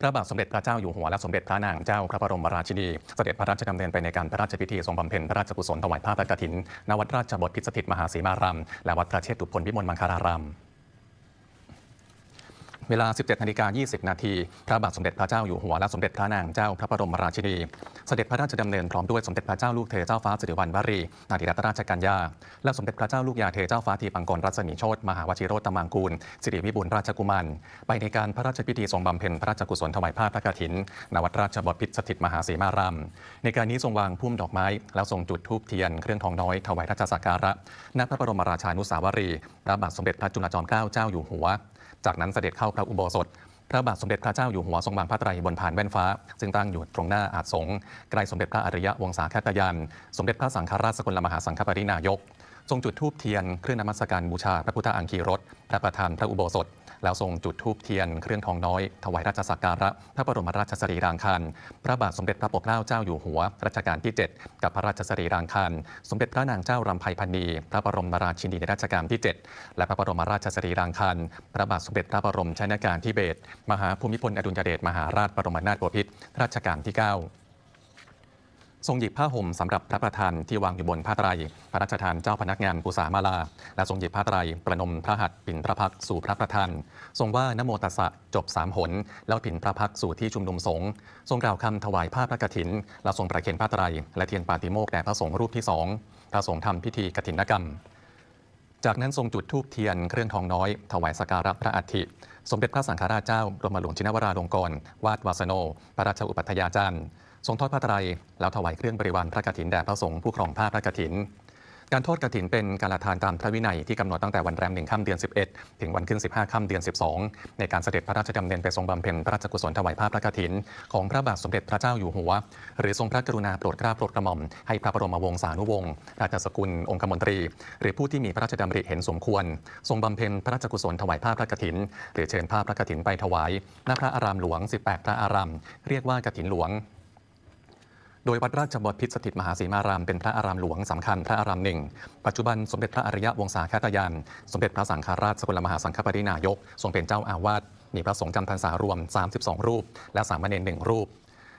พระบาทสมเด็จพระเจ้าอยู่หัวและสมเด็จพระนางเจ้าพระบรมราชินีเสด็จพระราชดำเนินไปในการพระราชพิธีทรงบำเพ็ญพระราชกุศลถวายผ้าพระกฐินณวัดราชบพิตรสถิตมหาสีมารามและวัดพระเชตุพนวิมลมังคาราราม เวลา 17นาฬิกา20 นาทีพระบาทสมเด็จพระเจ้าอยู่หัวและสมเด็จพระนางเจ้าพระบรมราชินี เสด็จพระราชดำเนินพร้อมด้วยสมเด็จพระเจ้าลูกเธอเจ้าฟ้าสิริวัณวรีนาธิรัตนราชกัญญาและสมเด็จพระเจ้าลูกยาเธอเจ้าฟ้าทีปังกรรัศมีโชตมหาวชิโรตมังกูลสิริวิบูลราชกุมารไปในการพระราชพิธีทรงบำเพ็ญพระราชกุศลถวายผ้าพระกฐินณวัดราชบพิตรสถิตมหาสีมารามในการนี้ทรงวางพุ่มดอกไม้ แล้วทรงจุดธูปเทียนเครื่องทองน้อยถวายราชสักการะณพระบรมราชานุสาวรีย์พระบาทสมเด็จพระจุลจอมเกล้าเจ้าอยู่หัว จากนั้นเสด็จเข้าพระอุโบสถ พระบาทสมเด็จพระเจ้าอยู่หัวทรงวางพระไตรบนผ่านแว่นฟ้า ซึ่งตั้งอยู่ตรงหน้าอาจสงใกล้สมเด็จพระอริยวงศาคตยาน สมเด็จพระสังฆราชสกลมหาสังฆปรินายก ทรงจุดธูปเทียนเครื่องนมัสการบูชาพระพุทธอังคีรสพระประธานพระอุโบสถ แล้วทรงจุดธูปเทียนเครื่องทองน้อย ถวายราชสักการะ พระบรมราชสรีรางคารพระบาทสมเด็จพระปกเกล้าเจ้าอยู่หัวรัชกาลที่ 7 กับพระราชสรีรางคารสมเด็จพระนางเจ้ารำไพพันนีพระบรมราชินีในรัชกาลที่ 7 และพระบรมราชสรีรางคารพระบาทสมเด็จพระบรมชนกาลที่เบศรมหาภูมิพลอดุลยเดชมหาราชบรมนาถบพิตรรัชกาลที่ 9 ทรงหยิบผ้าห่มสำหรับพระประธานที่วางอยู่บนผ้าไตรพระราชทานเจ้าพนักงานกุสามาลา และทรงหยิบผ้าไตรประนมพระหัตถ์ปิ่นพระพักสู่พระประธาน ทรงว่านโมตัสสะจบสามหน แล้วผินพระพักสู่ที่ชุมนุมสงฆ์ทรงกล่าวคำถวายผ้าพระกฐิน และทรงประเคนผ้าไตรและเทียนปาติโมกข์แด่พระสงฆ์รูปที่สองพระสงฆ์ทำพิธีกฐินกรรม จากนั้นทรงจุดธูปเทียนเครื่องทองน้อย ถวายสการะพระอัฐิสมเด็จพระสังฆราชเจ้ารมหลวงชินวราลงกรณ์วาดวาสโนพระราชอุปัฏฐยาจารย์ ทรงทอดผ้าไตรแล้วถวายเครื่องบริวารพระกฐินแด่พระสงฆ์ผู้ครองผ้าพระกฐิน การทอดกฐินเป็นการละทานตามพระวินัยที่กำหนดตั้งแต่วันแรมหนึ่งค่ำเดือน 11 ถึงวันขึ้น 15 ค่ำเดือน 12 ในการเสด็จพระราชดำเนินไปทรงบำเพ็ญพระราชกุศลถวายผ้าพระกฐิน ของพระบาทสมเด็จพระเจ้าอยู่หัว หรือทรงพระกรุณาโปรดเกล้าโปรดกระหม่อมให้พระบรมวงศานุวงศ์ราชสกุล องคมนตรี หรือผู้ที่มีพระราชดำริเห็นสมควร ทรงบำเพ็ญพระราชกุศลถวายผ้าพระกฐิน หรือเชิญผ้าพระกฐินไปถวายณพระอารามหลวง 18 พระอารามเรียกว่ากฐินหลวง โดยวัดราชบพิตรสถิตมหาสีมารามเป็นพระอารามหลวงสำคัญพระอารามหนึ่ง ปัจจุบันสมเด็จพระอริยวงศาคตยาน สมเด็จพระสังฆราชสกลมหาสังฆปรินายก ทรงเป็นเจ้าอาวาสมีพระสงฆ์จำพรรษารวม 32 รูป และสามเณรหนึ่งรูป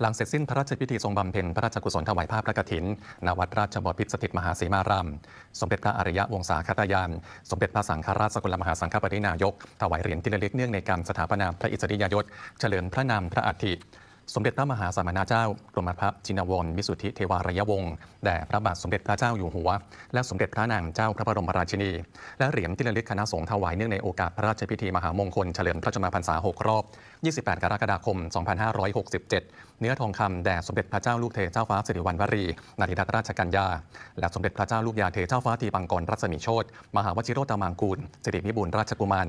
หลังเสร็จสิ้นพระราชพิธีทรงบำเพ็ญพระราชกุศลถวายผ้าพระกฐินณวัดราชบพิตรสถิตมหาสีมาราม สมเด็จพระอริยวงศาคตยาน สมเด็จพระสังฆราชสกลมหาสังฆปรินายก ถวายเหรียญที่ระลึกเนื่องในการสถาปนาพระอิสริยยศ เฉลิมพระนามพระอัฐิ สมเด็จพระมหาสมณเจ้ากรมพระจินวรวิสุทธิเทวารยวงศ์แด่พระบาทสมเด็จพระเจ้าอยู่หัว และสมเด็จพระนางเจ้าพระบรมราชินี และเหรียญที่ระลึกคณะสงฆ์ถวายเนื่องในโอกาสพระราชพิธีมหามงคลเฉลิมพระชนมพรรษา 6 รอบ 28 กรกฎาคม 2567 เนื้อทองคำแด่สมเด็จพระเจ้าลูกเธอเจ้าฟ้าสิริวัณวรีนาธิรัตราชกัญญา และสมเด็จพระเจ้าลูกยาเธอเจ้าฟ้าทีปังกรรัศมีโชตมหาวชิโรตมังกูลสิริวิบูลราชกุมาร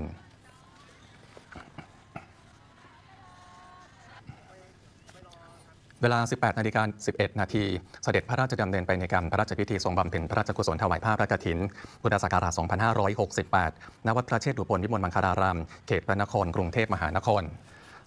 เวลา 18 นาฬิกา 11 นาทีเสด็จพระราชดำเนินไปในการพระราชพิธีทรงบำเพ็ญพระราชกุศลถวายผ้าพระกฐิน พุทธศักราช 2568 ณ วัดพระเชตุพนวิมลมังคาราราม เขตพระนคร กรุงเทพมหานคร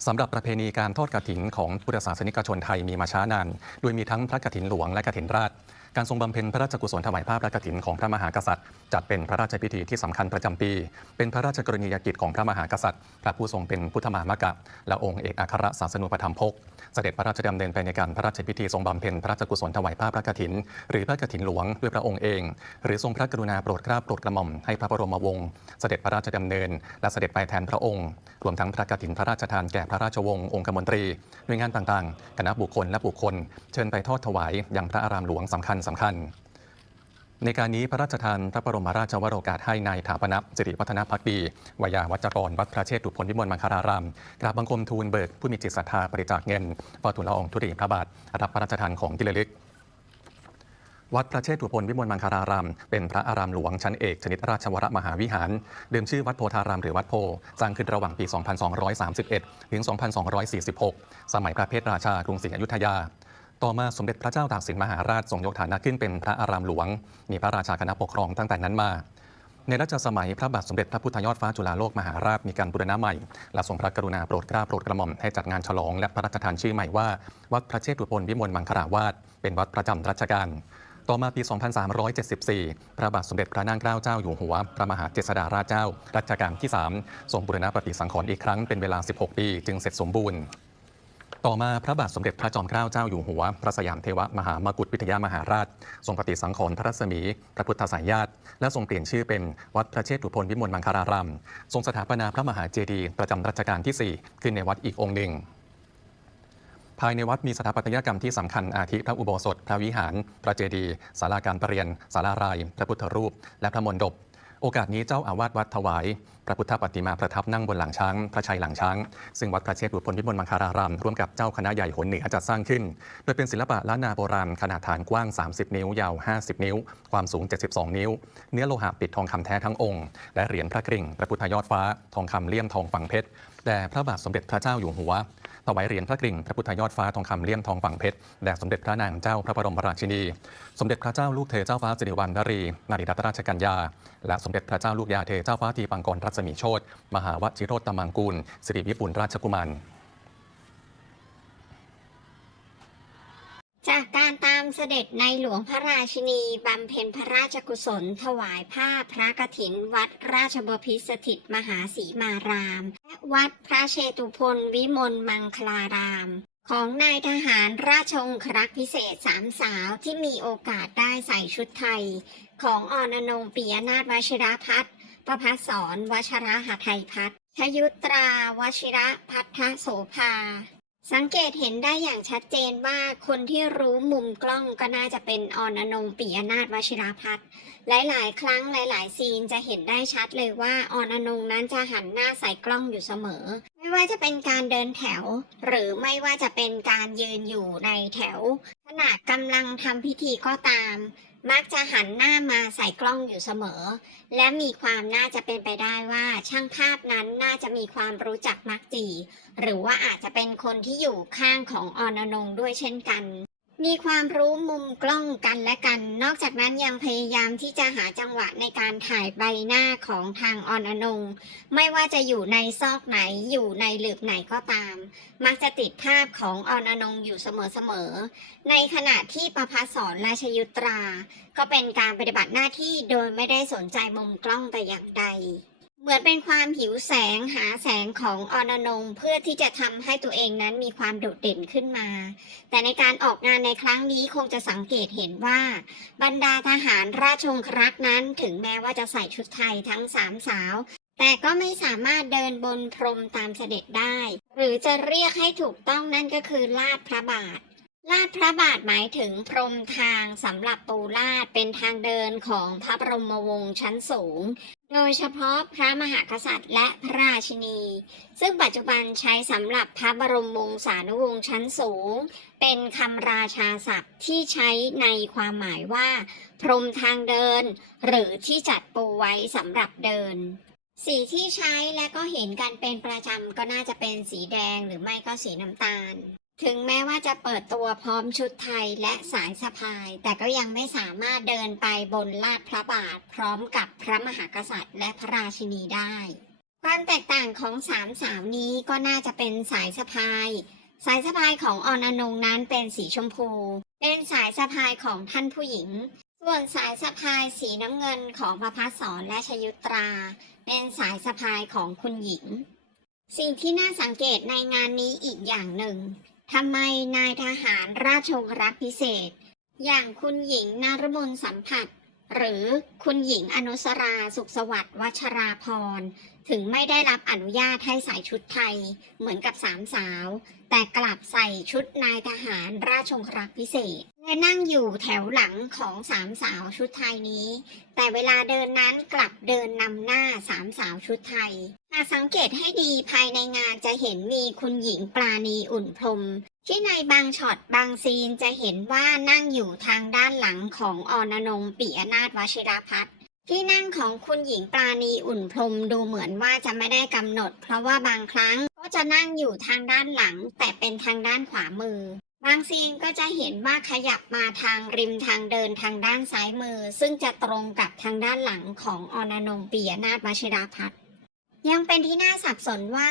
สำหรับประเพณีการทอดกฐินของพุทธศาสนิกชนไทยมีมาช้านาน โดยมีทั้งพระกฐินหลวงและกฐินราช การทรงบำเพ็ญพระราชกุศลถวายผ้าพระกฐินของพระมหากษัตริย์ จัดเป็นพระราชพิธีที่สำคัญประจำปี เป็นพระราชกรณียกิจของพระมหากษัตริย์ พระผู้ทรงเป็นพุทธมามกะ และองค์เอกอัครศาสนูปธรรมภกเสด็จพระราชดำเนินไปในการพระราชพิธีทรงบำเพ็ญพระราชกุศลถวายผ้าพพระกฐิน หรือพระกฐินหลวงด้วยพระองค์เอง หรือทรงพระกรุณาโปรดเกล้าโปรดกระหม่อมให้พระบรมวงศ์เสด็จพระราชดำเนิน และเสด็จไปแทนพระองค์ รวมทั้งพระกฐินพระราชทานแก่พระราชวงศ์องค์มนตรีหน่วยงานต่างๆคณะบุคคลและบุคคล เชิญไปทอดถวายยังพระอารามหลวงสำคัญสำคัญ ในการนี้พระราชทานพระบรมราชวโรกาสให้นายถาปนพสิริวัฒนพักดีวยาวัจกรวัดพระเชตุพนวิมลมังคารารามกราบบังคมทูลเบิกผู้มีจิตศรัทธาบริจาคเงินเฝ้าทูลละอองธุลีพระบาทรับพระราชทานของที่ระลึกวัดพระเชตุพนวิมลมังคาราราม เป็นพระอารามหลวงชั้นเอกชนิดราชวรมหาวิหาร เดิมชื่อวัดโพธารามหรือวัดโพ สร้างขึ้นระหว่างปี 2231 ถึง 2246 สมัยพระเพทราชากรุงศรีอยุธยา ต่อมาสมเด็จพระเจ้าตากสินมหาราชทรงยกฐานะขึ้นเป็นพระอารามหลวง มีพระราชาคณะปกครองตั้งแต่นั้นมา ในรัชสมัยพระบาทสมเด็จพระพุทธยอดฟ้าจุฬาโลกมหาราชมีการบูรณะใหม่ และทรงพระกรุณาโปรดเกล้าโปรดกระหม่อมให้จัดงานฉลองและพระราชทานชื่อใหม่ว่าวัดพระเชตุพนวิมลมังคาราวาสเป็นวัดประจำรัชกาลต่อมาปี 2374 พระบาทสมเด็จพระนางเกล้าเจ้าอยู่หัว พระมหาเจษฎาราชเจ้า รัชกาลที่ 3 ทรงบูรณะปฏิสังขรณ์อีกครั้งเป็นเวลา 16 ปี จึงเสร็จสมบูรณ์ ต่อมาพระบาทสมเด็จพระจอมเกล้าเจ้าอยู่หัว พระสยามเทวมหามกุฏวิทยามหาราช ทรงปฏิสังขรณ์พระรัศมี พระพุทธสายญาติ และทรงเปลี่ยนชื่อเป็นวัดพระเชตุพนวิมลมังคาราราม ทรงสถาปนาพระมหาเจดีย์ประจำรัชกาลที่ 4 ขึ้นในวัดอีกองค์หนึ่งภายในวัดมีสถาปัตยกรรมที่สำคัญอาทิพระอุโบสถ พระวิหาร พระเจดีย์ศาลาการประเรียนศาลาราย พระพุทธรูป และพระมณฑป โอกาสนี้เจ้าอาวาสวัดถวาย พระพุทธปฏิมาประทับนั่งบนหลังช้าง พระชัยหลังช้าง ซึ่งวัดพระเชตุพนวิมลมังคาราราม ร่วมกับเจ้าคณะใหญ่หนเหนือจัดสร้างขึ้น โดยเป็นศิลปะล้านนาโบราณขนาดฐานกว้าง 30 นิ้ว ยาว 50 นิ้ว ความสูง 72 นิ้ว เนื้อโลหะปิดทองคำแท้ทั้งองค์ และเหรียญพระกริ่ง พระพุทธยอดฟ้า ทองคำเลี่ยมทองฝังเพชร แด่พระบาทสมเด็จพระเจ้าอยู่หัว ถวายเหรียญพระกริ่งพระพุทธยอดฟ้าทองคำเลี่ยมทองฝังเพชรแด่สมเด็จพระนางเจ้าพระบรมราชินี สมเด็จพระเจ้าลูกเธอเจ้าฟ้าสิริวัณณรีนาริรัตนราชกัญญา และสมเด็จพระเจ้าลูกยาเธอเจ้าฟ้าทีปังกรรัศมีโชตมหาวชิโรตตมังกูลสิริวิปุลราชกุมาร จากการตามเสด็จในหลวงพระราชินีบำเพ็ญพระราชกุศล ถวายผ้าพระกฐิน วัดราชบพิสถิตมหาสีมาราม และวัดพระเชตุพนวิมลมังคลาราม ของนายทหารราชองครักษ์พิเศษสามสาวที่มีโอกาสได้ใส่ชุดไทย ของออนนงปิยนาถวชิรพัฒน์ประพัสสรวชระหทัยพัฒน์ชยุตราวชิระพัฒโสภา สังเกตเห็นได้อย่างชัดเจนว่าคนที่รู้มุมกล้องก็น่าจะเป็นออนอนงปิยนาถวชิราพัฒน์หลาย ๆ ครั้งหลาย ๆ ซีนจะเห็นได้ชัดเลยว่าออนอนงนั้นจะหันหน้าใส่กล้องอยู่เสมอ ไม่ว่าจะเป็นการเดินแถว หรือไม่ว่าจะเป็นการยืนอยู่ในแถวขณะกำลังทำพิธีก็ตาม มักจะหันหน้ามาใส่กล้องอยู่เสมอ และมีความน่าจะเป็นไปได้ว่าช่างภาพนั้นน่าจะมีความรู้จักมักจี หรือว่าอาจจะเป็นคนที่อยู่ข้างของออนอนงด้วยเช่นกัน มีความรู้มุมกล้องกันและกัน นอกจากนั้นยังพยายามที่จะหาจังหวะในการถ่ายใบหน้าของทางออนอนง ไม่ว่าจะอยู่ในซอกไหนอยู่ในหลืบไหนก็ตาม มักจะติดภาพของออนอนงอยู่เสมอๆ ในขณะที่ประพัสสรราชยุตรา ก็เป็นการปฏิบัติหน้าที่โดยไม่ได้สนใจมุมกล้องแต่อย่างใด เหมือนเป็นความหิวแสงหาแสงของออนอนงเพื่อที่จะทำให้ตัวเองนั้นมีความโดดเด่นขึ้นมา แต่ในการออกงานในครั้งนี้คงจะสังเกตเห็นว่า บรรดาทหารราชองครักษ์นั้น ถึงแม้ว่าจะใส่ชุดไทยทั้งสามสาว แต่ก็ไม่สามารถเดินบนพรมตามเสด็จได้ หรือจะเรียกให้ถูกต้องนั่นก็คือลาดพระบาท ลาดพระบาทหมายถึงพรมทางสำหรับปูลาดเป็นทางเดินของพระบรมวงศ์ชั้นสูง โดยเฉพาะพระมหากษัตริย์และพระราชินี ซึ่งปัจจุบันใช้สำหรับพระบรมวงศานุวงศ์ชั้นสูง เป็นคำราชาศัพท์ที่ใช้ในความหมายว่า พรมทางเดิน หรือที่จัดปูไว้สำหรับเดินสีที่ใช้และก็เห็นกันเป็นประจำก็น่าจะเป็นสีแดงหรือไม่ก็สีน้ำตาล ถึงแม้ว่าจะเปิดตัวพร้อมชุดไทยและสายสะพาย แต่ก็ยังไม่สามารถเดินไปบนลาดพระบาท พร้อมกับพระมหากษัตริย์และพระราชินีได้ ความแตกต่างของสามสาวนี้ก็น่าจะเป็นสายสะพาย สายสะพายของออนอนงนั้นเป็นสีชมพู เป็นสายสะพายของท่านผู้หญิง ส่วนสายสะพายสีน้ำเงินของพระพัสสรและชยุตรา เป็นสายสะพายของคุณหญิง สิ่งที่น่าสังเกตในงานนี้อีกอย่างหนึ่ง ทำไมนายทหารราชองครักษ์พิเศษ อย่างคุณหญิงนารมนสัมผัส หรือคุณหญิงอนุสราสุขสวัสดิ์วัชราพร ถึงไม่ได้รับอนุญาตให้ใส่ชุดไทย เหมือนกับสามสาว แต่กลับใส่ชุดนายทหารราชองครักษ์พิเศษ และนั่งอยู่แถวหลังของสามสาวชุดไทยนี้ แต่เวลาเดินนั้นกลับเดินนำหน้าสามสาวชุดไทยหากสังเกตให้ดีภายในงานจะเห็นมีคุณหญิงปราณีอุ่นพรมที่ในบางช็อตบางซีนจะเห็นว่านั่งอยู่ทางด้านหลังของออนนงปิยนาถวชิรพัฒน์ ที่นั่งของคุณหญิงปราณีอุ่นพรมดูเหมือนว่าจะไม่ได้กำหนด เพราะว่าบางครั้งก็จะนั่งอยู่ทางด้านหลัง แต่เป็นทางด้านขวามือ บางซีนก็จะเห็นว่าขยับมาทางริมทางเดินทางด้านซ้ายมือ ซึ่งจะตรงกับทางด้านหลังของออนนงปิยนาถวชิราพัฒน์ยังเป็นที่น่าสับสนว่า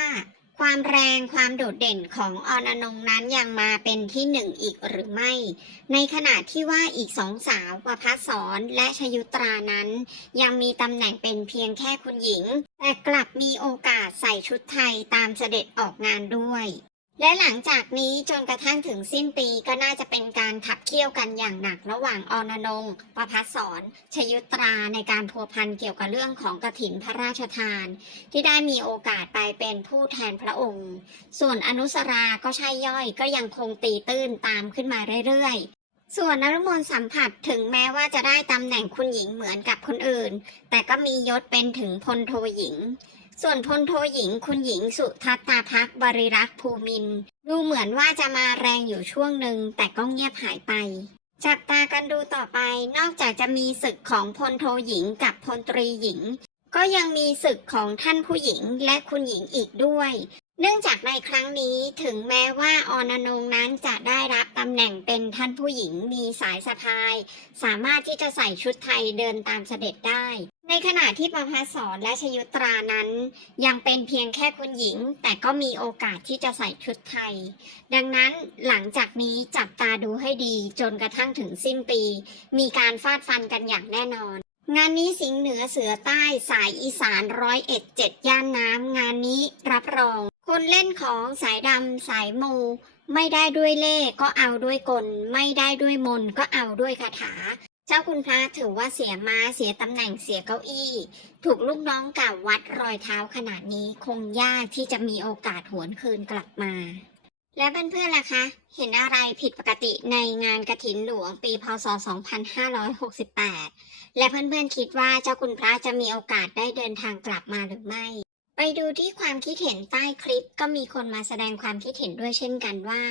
ความแรงความโดดเด่นของออนนงนั้นยังมาเป็นที่หนึ่งอีกหรือไม่ ในขณะที่ว่าอีกสองสาวประพัสสรและชยุตรานั้น ยังมีตำแหน่งเป็นเพียงแค่คุณหญิง แต่กลับมีโอกาสใส่ชุดไทยตามเสด็จออกงานด้วย และหลังจากนี้จนกระทั่งถึงสิ้นปีก็น่าจะเป็นการขับเคี่ยวกันอย่างหนักระหว่างออนนงประพัสสอนชยุตราในการพัวพันเกี่ยวกับเรื่องของกระถินพระราชทาน ที่ได้มีโอกาสไปเป็นผู้แทนพระองค์ ส่วนอนุสราก็ใช่ย่อยก็ยังคงตีตื้นตามขึ้นมาเรื่อยๆ ส่วนนรมนสัมผัสถึงแม้ว่าจะได้ตำแหน่งคุณหญิงเหมือนกับคนอื่น แต่ก็มียศเป็นถึงพลโทหญิง ส่วนพลโทหญิงคุณหญิงสุทัตตาพักบริรักษ์ภูมิน ดูเหมือนว่าจะมาแรงอยู่ช่วงหนึ่งแต่ก็เงียบหายไป จับตากันดูต่อไป นอกจากจะมีศึกของพลโทหญิงกับพลตรีหญิง ก็ยังมีศึกของท่านผู้หญิงและคุณหญิงอีกด้วย เนื่องจากในครั้งนี้ถึงแม้ว่าออนนงนั้นจะได้รับตำแหน่งเป็นท่านผู้หญิงมีสายสะพาย สามารถที่จะใส่ชุดไทยเดินตามเสด็จได้ ในขณะที่ประภาสอนและชยุตรานั้น ยังเป็นเพียงแค่คุณหญิง แต่ก็มีโอกาสที่จะใส่ชุดไทย ดังนั้นหลังจากนี้จับตาดูให้ดีจนกระทั่งถึงสิ้นปี มีการฟาดฟันกันอย่างแน่นอนงานนี้สิงห์เหนือเสือใต้สายอีสานร้อยเอ็ดเจ็ดย่านน้ำงานนี้รับรอง คนเล่นของสายดำสายมู ไม่ได้ด้วยเล่ก็เอาด้วยกล ไม่ได้ด้วยมนก็เอาด้วยคาถา เจ้าคุณพระถือว่าเสียมาเสียตำแหน่งเสียเก้าอี้ ถูกลูกน้องเก่าวัดรอยเท้าขนาดนี้คงยากที่จะมีโอกาสหวนคืนกลับมา และเพื่อนๆล่ะคะ เห็นอะไรผิดปกติในงานกระถินหลวงปีพศ 2568 และเพื่อนๆคิดว่าเจ้าคุณพระจะมีโอกาสได้เดินทางกลับมาหรือไม่ ไปดูที่ความคิดเห็นใต้คลิปก็มีคนมาแสดงความคิดเห็นด้วยเช่นกันว่า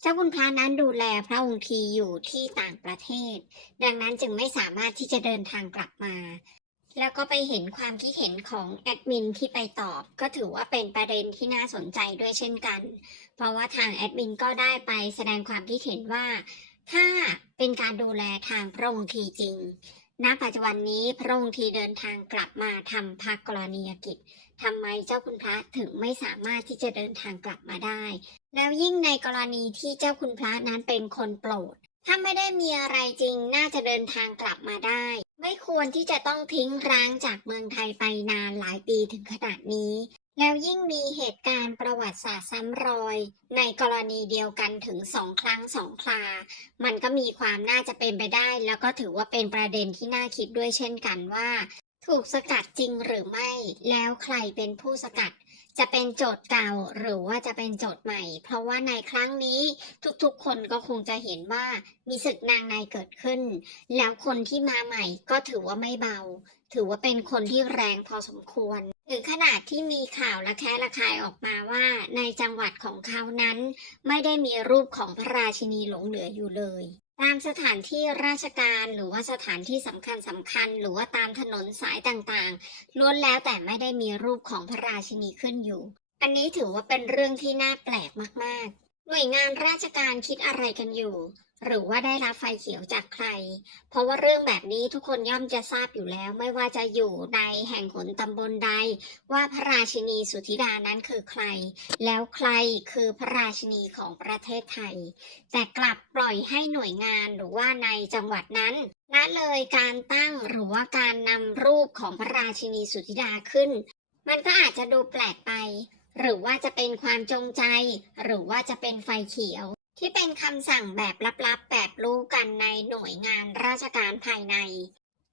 เจ้าคุณพระนั้นดูแลพระองค์ทีอยู่ที่ต่างประเทศ ดังนั้นจึงไม่สามารถที่จะเดินทางกลับมา แล้วก็ไปเห็นความคิดเห็นของแอดมินที่ไปตอบ ก็ถือว่าเป็นประเด็นที่น่าสนใจด้วยเช่นกัน เพราะว่าทางแอดมินก็ได้ไปแสดงความคิดเห็นว่า ถ้าเป็นการดูแลทางพระองค์ทีจริง ณปัจจุบันนี้พระองค์ทีเดินทางกลับมาทำภาคกรณียกิจทำไมเจ้าคุณพระถึงไม่สามารถที่จะเดินทางกลับมาได้ แล้วยิ่งในกรณีที่เจ้าคุณพระนั้นเป็นคนโปรด ถ้าไม่ได้มีอะไรจริงน่าจะเดินทางกลับมาได้ ไม่ควรที่จะต้องทิ้งร้างจากเมืองไทยไปนานหลายปีถึงขนาดนี้ แล้วยิ่งมีเหตุการณ์ประวัติศาสตร์ซ้ำรอย ในกรณีเดียวกันถึงสองครั้งสองครา มันก็มีความน่าจะเป็นไปได้ แล้วก็ถือว่าเป็นประเด็นที่น่าคิดด้วยเช่นกันว่า ถูกสกัดจริงหรือไม่ แล้วใครเป็นผู้สกัด จะเป็นโจทย์เก่าหรือว่าจะเป็นโจทย์ใหม่ เพราะว่าในครั้งนี้ทุกๆ คนก็คงจะเห็นว่ามีศึกนางในเกิดขึ้น แล้วคนที่มาใหม่ก็ถือว่าไม่เบา ถือว่าเป็นคนที่แรงพอสมควร ถึงขนาดที่มีข่าวละแคะระคายออกมาว่าในจังหวัดของเขานั้น ไม่ได้มีรูปของพระราชินีหลงเหลืออยู่เลยตามสถานที่ราชการหรือว่าสถานที่สำคัญสำคัญ หรือว่าตามถนนสายต่างๆล้วนแล้วแต่ไม่ได้มีรูปของพระราชินีขึ้นอยู่ อันนี้ถือว่าเป็นเรื่องที่น่าแปลกมากๆ หน่วยงานราชการคิดอะไรกันอยู่ หรือว่าได้รับไฟเขียวจากใคร เพราะว่าเรื่องแบบนี้ทุกคนย่อมจะทราบอยู่แล้ว ไม่ว่าจะอยู่ในแห่งหนตำบลใด ว่าพระราชินีสุธิดานั้นคือใคร แล้วใครคือพระราชินีของประเทศไทย แต่กลับปล่อยให้หน่วยงานหรือว่าในจังหวัดนั้นละเลยการตั้งหรือว่าการนำรูปของพระราชินีสุธิดาขึ้น มันก็อาจจะดูแปลกไป หรือว่าจะเป็นความจงใจ หรือว่าจะเป็นไฟเขียว ที่เป็นคำสั่งแบบลับๆ แบบรู้กันในหน่วยงานราชการภายใน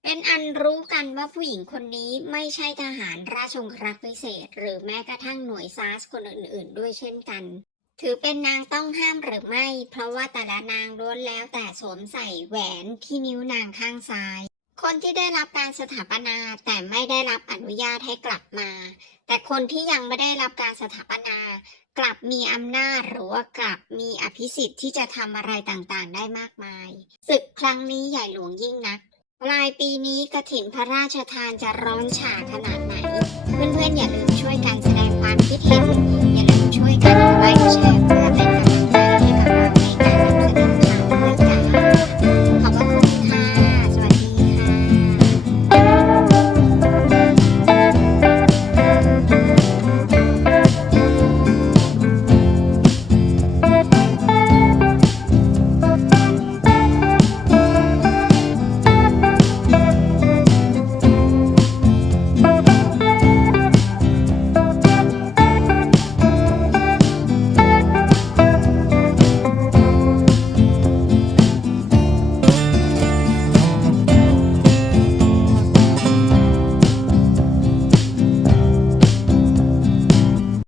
เป็นอันรู้กันว่าผู้หญิงคนนี้ไม่ใช่ทหารราชองครักษ์พิเศษ หรือแม้กระทั่งหน่วยซาสคนอื่นๆ ด้วยเช่นกัน ถือเป็นนางต้องห้ามหรือไม่ เพราะว่าแต่ละนางล้วนแล้วแต่สวมใส่แหวนที่นิ้วนางข้างซ้าย คนที่ได้รับการสถาปนาแต่ไม่ได้รับอนุญาตให้กลับมา แต่คนที่ยังไม่ได้รับการสถาปนา กลับมีอำนาจหรือว่ากลับมีอภิสิทธิ์ที่จะทำอะไรต่างๆ ได้มากมายศึกครั้งนี้ใหญ่หลวงยิ่งนักปลายปีนี้กระถินพระราชทานจะร้อนฉาขนาดไหน เพื่อนๆ อย่าลืมช่วยกันแสดงความคิดเห็น อย่าลืมช่วยกันไลค์แชร์เพื่อเป็น